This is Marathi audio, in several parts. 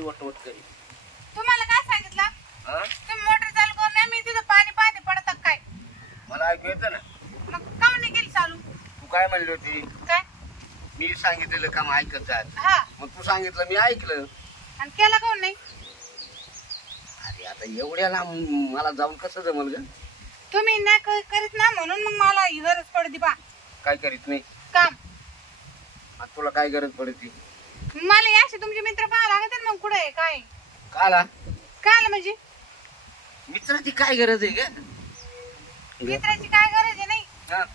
आली वटवट करी. तुम्हाला काय सांगितलं? तुम्ही मोटर चालू करून नाही मी तिथं पाणी पाहते पडत काय? मला ऐकू येतं ना. मग काऊन नाही केली चालू? तू काय म्हणली होती? काय? मी सांगितलेलं काम ऐकत जा. हा. मग तू सांगितलं मी ऐकलं. आणि केला काऊन नाही? अरे आता एवढ्याला मला जाऊन कसं जमल ग? तुम्ही नाही करीत ना म्हणून मग मला ही गरज पडती बा. काय करीत नाही काम. आता तुला काय गरज पडती? मला याशी तुमचे मित्र पाहावं लागत मग कुठे आहे काय? काला काय म्हणजे मित्राची काय गरज आहे ग? मित्राची काय गरज आहे? नाही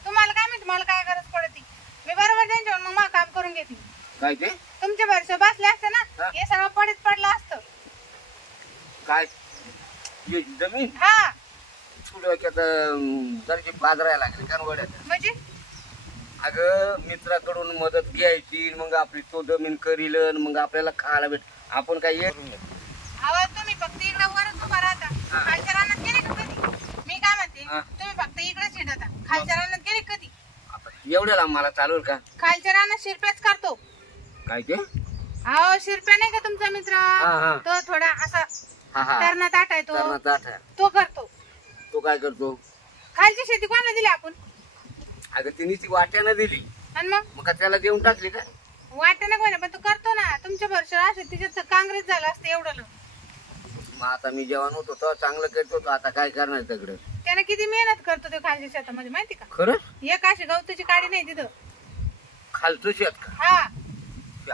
तुम्हाला काय माहिती मला काय गरज पडती? मी बरोबर त्यांच्यावर मग मला काम करून घेते. काय ते? तुमच्या भरशा बसले असते ना हे सगळं पडलं असतं. काय जमीन? हा. तुझ्या बाजरायला लागली कारण वड्यात. म्हणजे अगं मित्राकडून मदत घ्यायची मग आपली तो जमीन करील मग आपल्याला खायला भेट. आपण काय येत आवाज तुम्ही फक्त इकडे वरच उभा राहता. खालच्या रानात गेले का कधी? मी काय म्हणते तुम्ही फक्त इकडेच हिंडता. खालच्या रानात गेले कधी? एवढ्याला मला चालू का? खालच्या रानात शिरप्याच करतो. काय ते? अहो शिरप्या नाही का तुमचा मित्र? तो थोडा असा तरणात आठ आहे तो करतो. तो काय करतो? खालची शेती कोणाला दिली आपण? अगं तिने ती वाट्यानं दिली आणि मग त्याला देऊन टाकली का? वाट्यानं कोणा पण तो करतो ना. तुमच्या भरशा असेल तिच्यात काँग्रेस झालं असतं एवढं. मग आता मी जेवण होतो तो चांगलं करतो तो आता काय करणार सगळं? त्याने किती मेहनत करतो तो खालच्या शेतामध्ये माहिती का? खरं? एक अशी गवताची काडी नाही तिथं. खालचं शेत का? हा.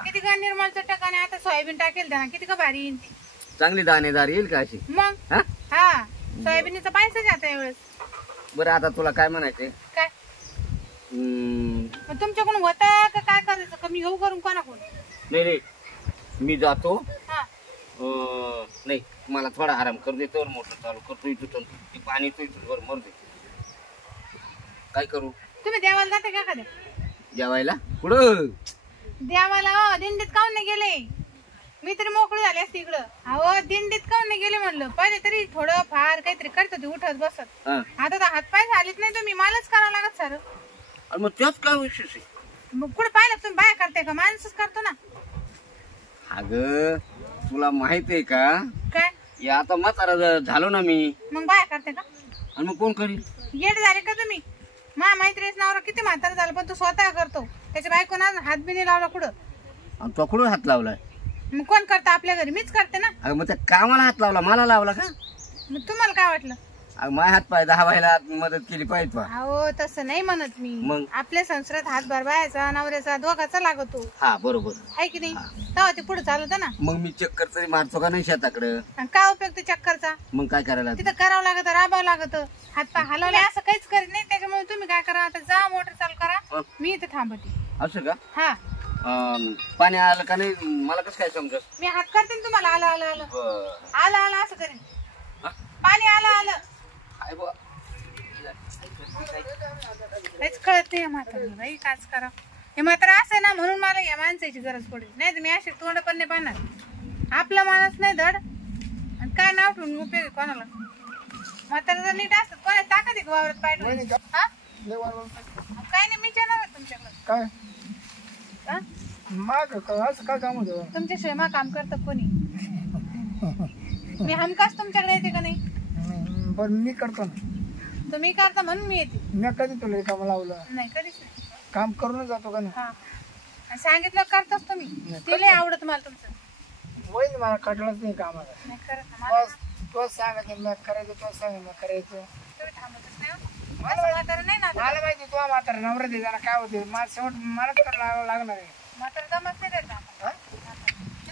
किती का निर्मळ चटकाने आता सोयाबीन टाकेल त्याला किती का भारी येईल. चांगली दाणेदार येईल का अशी? मग हा सोयाबीनचा पैसाच आता यावेळेस. बरं आता तुला काय म्हणायचंय? काय तुमच्याकडून होता का काय करायचं? कमी घेऊ करून कोणाकडून? नाही मी जातो. हा. नाही मला थोडा आराम कर दे तर मोटर चालू करतो इथून ते पाणी वर मर दे. काय करू? तुम्ही देवाला जाते का कधी? जेवायला कुठं? देवाला दिंडीत काऊन नाही गेले? मी तरी मोकळी झाली असते इकडं. अहो दिंडीत काऊन नाही गेले म्हणलं. पहिले तरी थोडं फार काहीतरी करत होते उठत बसत. आता तर हातपाय झालेच नाही तुम्ही मलाच करावं लागत सर. मग त्याच काय विशेष आहे? मग कुठे पाहिलं तुम्ही बाय करते का? माणूसच करतो ना. अगं तुला माहित आहे का? काय? या आता म्हातारा झालो ना मी. मग बाय करते का? आणि मग कोण करील? येड झाले का तुम्ही? मा मैत्रीच नवरा किती म्हातारा झालं पण तू स्वतः करतो. त्याच्या बायकोना हात बी नाही लावला कुठं. आणि तो कुठं हात लावलाय? मग कोण करतं आपल्या घरी? मीच करते ना. अगं मग त्या कामाला हात लावला मला लावला का? मग तुम्हाला काय वाटलं? अगं माझ्या हात पाय धावायला मदत केली पाहिजे. अहो तसं नाही म्हणत मी. मग आपल्या संसारात हातभार बायाचा नवऱ्याचा दोघाचा लागतो. हा बरोबर आहे की नाही? तेव्हा ते पुढे चालत ना. मग मी चक्कर तरी मारतो का नाही शेताकडे? काय उपयोग ते चक्करचा? मग काय करायला? तिथं करावं लागत राबावं लागत. हातपाय हलवले असं काहीच करीत नाही. त्याच्यामुळे तुम्ही काय करा आता जा मोटर चालू करा. मी इथे थांबते. असं का? हा. पाणी आलं का नाही मला कसं काय समजत? मी हात करते ना तुम्हाला. आलं आलं आलं आलं आलं असं करेन. पाणी आलं आलं काहीच कळत नाही म्हातारा. बाई काच करा. हे मात्र असं ना म्हणून मला या माणसाची गरज पडेल. नाही तर मी असे तोंड पण नाही पाहणार. आपला माणूस नाही धड आणि काय नाव ठेवून उपयोग कोणाला? म्हातारा जर नीट असत कोणा टाकत आहे वावरत पाहिजे. काय नाही मी जाणार तुमच्याकडे. काय माग असं काय काम होतं? तुमच्याशिवाय मा काम करत कोणी? मी हमखास तुमच्याकडे येते का नाही? पण मी करतो ना. तुम्ही करता म्हणून मी येते. मी कधी तुला काम लावलं नाही कधीच नाही. काम करूनच जातो का नाही? हा सांगितलं करतोच तुम्ही. तिला आवडत मला तुमचं. वय मला कटलंच नाही कामाला. नाही करत ना. तोच सांगायचं मी करायचं तोच सांगा मी करायचं. तुम्ही थांबतच नाही. म्हातारा नाही ना. मला माहिती तुला म्हातारा नवरा दे जरा काय होते मला शेवट मलाच करायला लागणार आहे. म्हातारा जमत नाही देत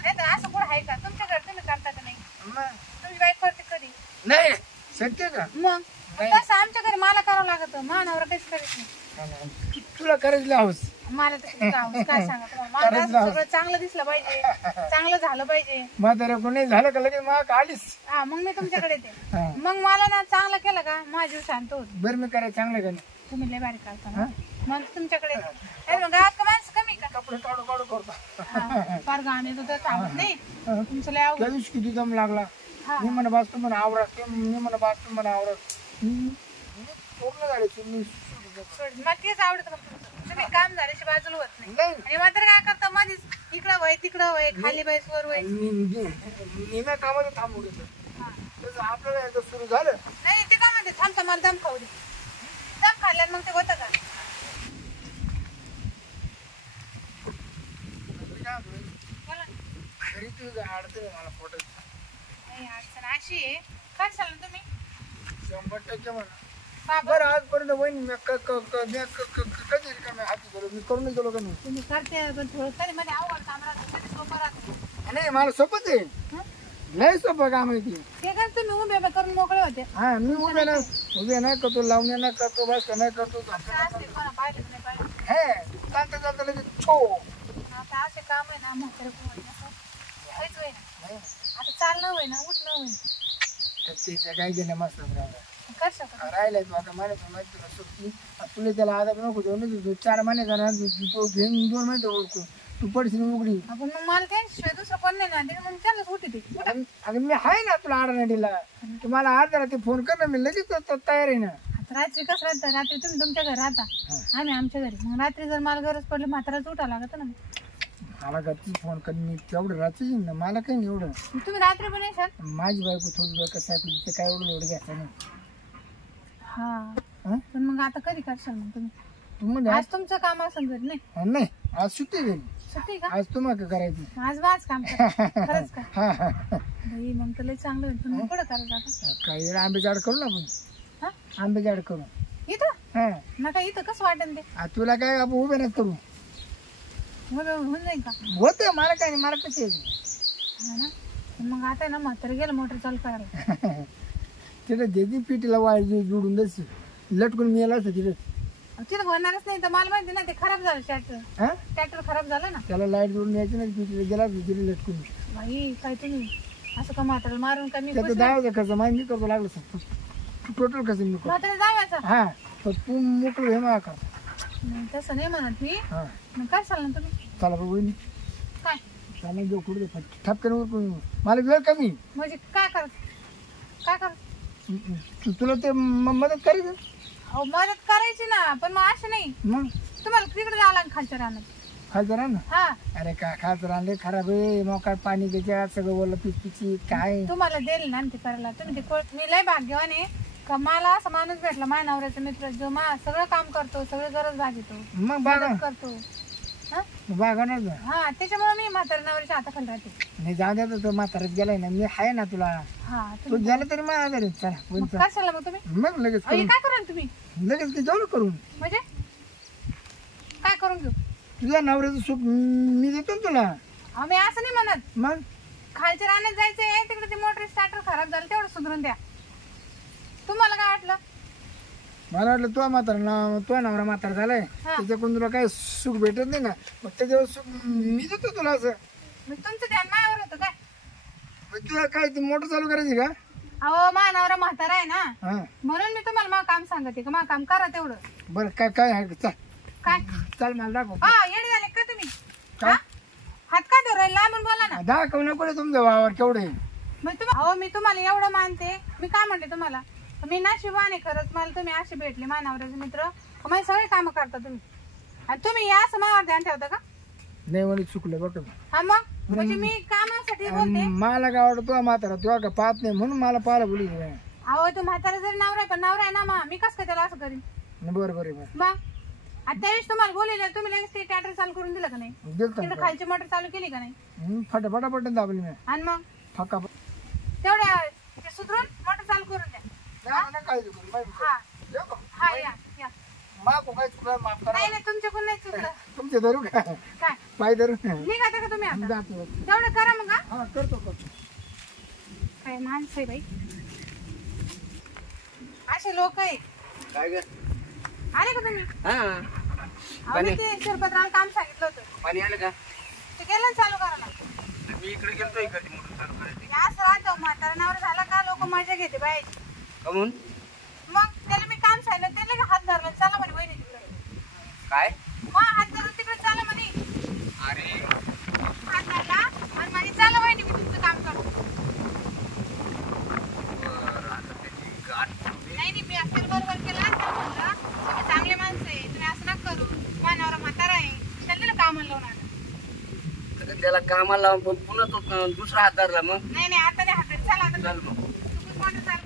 नाही तर असं कुठं आहे का? तुमच्या घर तुम्ही करता का नाही? तुमची बाईक करते कधी? नाही सत्य का? मग तसं आमच्या घरी मला करावं लागत. मानावर काहीच करीत नाही. तुला करायचं हौस. मला तर काय सांगा तुम्हाला. मला सगळं चांगलं दिसलं पाहिजे. चांगलं झालं पाहिजे. म्हातारा कोणी झालं का लगेच मग आलीस. हा मग मी तुमच्याकडे येते. मग मला ना चांगलं केलं का माझा जीव शांत होतो. बरं मी करायचं चांगलं का नाही? तुम्ही लय भारी करता ना. मग तुमच्याकडे मग गावात का माणसं कमी का? कपडे काढू काढू करतो. फार गाणे तर थांबत नाही तुमचं लय त्या दिवशी किती दम लागला. मी म्हणा बाजू म्हणा आवडत. मी म्हणा बाजू म्हणा आवडत. पूर्ण झाले तुम्ही मला तेच आवडत का? तुम्ही काम झाल्याशी बाजूला होत नाही नाही आणि मात्र काय करता मध्येच इकडं वय तिकडं वय खाली बैस वर वय मी ना कामाला थांबू घेतो तसं आपल्याला एकदा सुरू झालं नाही ते काय म्हणते थांबता मला दम खाऊ दे दम खाल्ल्यानं मग ते होतं का मी काय म्हणतो, बोला ना. खरी तुझी अडचण आहे मला पोटात नाही अडचण अशी आहे काय चाललं तुम्ही 100% म्हणा बाबा बरं आजपर्यंत वहिनी मी कधी रिकामी हाती गेलो मी करून गेलो का नाही तुम्ही करते पण थोडं कधी मध्ये अवघड काम राहतं कधी सोपं राहतं नाही मला सोपंच आहे हं? लय सोपं काम आहे ती ते काय तुम्ही उभे उभे करून मोकळे होते हा मी उभे नाही करतो लावण्या नाही करतो बस नाही करतो असते कोणा पाहिलं नाही पाहिलं हे चालता चालता लगेच छो आता असे काम आहे ना म्हातारे कोण काहीच होई ना आता चालणं होई ना उठणं होई तर तिच्या काय गेल्या मस्त कर शकत राहिलाय तू आता मला माहिती तुला सुट्टी तुला त्याला आधा नको देऊ ना 4 महिने जाणार तो घेऊन 2 महिने ओळखू तू पडशील उघडी आपण मग मला काय शिवाय दुसरं कोण नाही ना ते मग त्यालाच उठते ते अगं मी आहे ना तुला आडनाडीला तुम्हाला अर्ध्याला ते फोन कर ना मी लगेच तयार आहे ना आता रात्री कसं राहतं रात्री तुम्ही तुमच्या घरी राहता आम्ही आमच्या घरी मग रात्री जर मला गरज पडली म्हाताराच उठा लागत ना मला घरची फोन कर मी तेवढं राहते ना मला काही नाही एवढं मग तुम्ही रात्री पण येशाल माझी बायको थोडी वेळ कसं आहे तिथे काय एवढं एवढं घ्यायचं नाही हा हं? पण मग आता कधी करशाल मग तुम्ही तू म्हणजे आज तुमचं काम असेल घरी नाही नाही आज सुट्टी गेली सुट्टी का आज तुम्हाला करायची आज वाच काम करा. खरंच का हा हा बाई मग तर लय चांगलं होईल पण मग कुठं करायचं आता काही आंबे झाड करू ना आपण हा आंबे झाड करू इथं हा नका इथं कसं वाटेल ते तुला काय आपण उभे नाही करू होऊन जाईल का होते मला काय नाही मला कशी येते हा ना पण मग आता ना म्हातारे गेलं मोटर चालू करायला तिथे देते पिटीला वाय जोडून दस लटकून मिळाला असतं तिथे तिथं होणारच नाही तर मला माहिती ना ते खराब झालं ट्रॅक्टर हा ट्रॅक्टर खराब झालं ना त्याला लाईट जोडून यायची ना पिटीला गेला तिथे लटकून बाई काय तुम्ही असं का म्हातारा मारून का मी त्याचं दहा खर्च माहिती मी करतो लागलं सर टोटल कसं मी करतो म्हातारा जावायचं हा तर तू मोकळं हे मला कर नाही तसं नाही म्हणत मी हा मग काय चाललं तुम्ही चला बघ वहिनी काय त्याला घेऊ कुठे ठपक्यान उरकून मला वेळ कमी म्हणजे काय करत तुला ते मदत करीत अहो मदत करायची ना पण मग असं नाही मग तुम्हाला तिकडे जावं लागेल खालच्या रानात खायचं राह ना हा अरे काय खायचं राहिले खराब आहे मग काय पाणी त्याच्यात सगळं बोललं पिचपिची काय तुम्हाला देईल ना ते करायला तुम्ही ते मी लय भाग्यवान आहे का मला असं माणूस भेटला माझ्या नवऱ्याचा मित्र जो सगळं काम करतो सगळं गरज भागतो मग बागा मदत करतो हा बागाणार ना हा त्याच्यामुळे मी म्हाताऱ्या नवऱ्याच्या हाताखाली राहते नाही जाऊ द्या तो म्हाताऱ्यात गेलाय ना मी आहे ना तुला हा तू झालं तरी मला आधार आहे. चला मग बोल काय चाललं मग तुम्ही मग लगेच अहो, हे करून काय कराल तुम्ही लगेच की जेवढं करून म्हणजे काय करून घेऊ तुझ्या नवऱ्याचं सुख मी देतो ना तुला अहो मी असं नाही म्हणत मग खालच्या रानात जायचंय तिकडे ते मोटर स्टार्टर खराब झालं तेवढं सुधरून द्या तुम्हाला काय वाटलं मला वाटलं तो नवरा म्हातारा झालाय हा. त्याच्याकडून तुला काय सुख भेटत नाही ना मग त्याच्यावर सुख मी देतो तुला असं मग तुमचं ध्यान माझ्यावर होतं काय मग तुला काय ती मोटर चालू करायची का अहो माझा नवरा म्हातारा आहे ना हा म्हणून मी तुम्हाला मग काम सांगते का मग काम करा तेवढं बरं काय काय आहे चल काय चल मला दाखव हा येडे झाले का तुम्ही काय? हा? हात का धरू राहिले लांबून बोला ना दाखव ना कुठे तुमचं वावर केवढे मग अहो मी तुम्हाला एवढं मानते मी काय म्हणते तुम्हाला मी नशिबाने खरंच मला तुम्ही असे भेटले माझ्या नवऱ्याचे मित्र माझे सगळे कामं करता तुम्ही आणि तुम्ही या असं माझ्यावर ध्यान ठेवता का नाही म्हणे चुकलं बघ हा मग म्हणजे मी कामासाठी बोलते मला काय वाटत तुला म्हातारा तुला का पाहत नाही म्हणून मला पाहायला बोली अहो तू म्हातारा जरी नवरा आहे पण नवरा आहे ना मग मी कसं काय त्याला असं करीन बरं बरं बरं मग आता त्यावेळेस तुम्हाला बोलले तुम्ही लगेच ते ट्रॅक्टर चालू करून दिलं का नाही देतो तिकडे खालची मोटर चालू केली का नाही फटाफटा बटन दाबली मी आणि मग फका तेवढ्या ते सुधरून मोटर चालू करून द्या काय हा हा या माफ काय चुकलं माफ करा नाही नाही तुमच्याकडून नाही चुकलं तुमचे धरू का काय पाय धरू निघा का तुम्ही आता जातो तेवढं करा मग हा हा करतो काय माणसं आहे बाई असे लोक आहे काय ग आले का तुम्ही हा अहो, मी ते शिरपतराव काम सांगितलं होतं पाणी आलं का ते केलं ना चालू करायला मी इकडे गेलतो इकडे मोटर चालू करायची हे असं राहतं म्हातारा नवरा झाला का लोक मजा घेते बाई कमून मग त्याला मी काम सांगितलं त्याला का हात धरला चला म्हणे वहिनी तिकडे काय मग हात धरून तिकडे चला म्हणे अरे हात धरला आणि म्हणे चला वहिनी मी तुमचं काम करतो बरं, आता त्याची गाठ नाही मी असं बरोबर केलं असं म्हणलं तुम्ही चांगले माणसं आहे तुम्ही असं नका करू मानावर अगं त्याला कामाला लावून पण पुन्हा तो दुसरा हात धरला मग नाही नाही आता नाही हातात चला आता चल मग तू पण मोठं झालं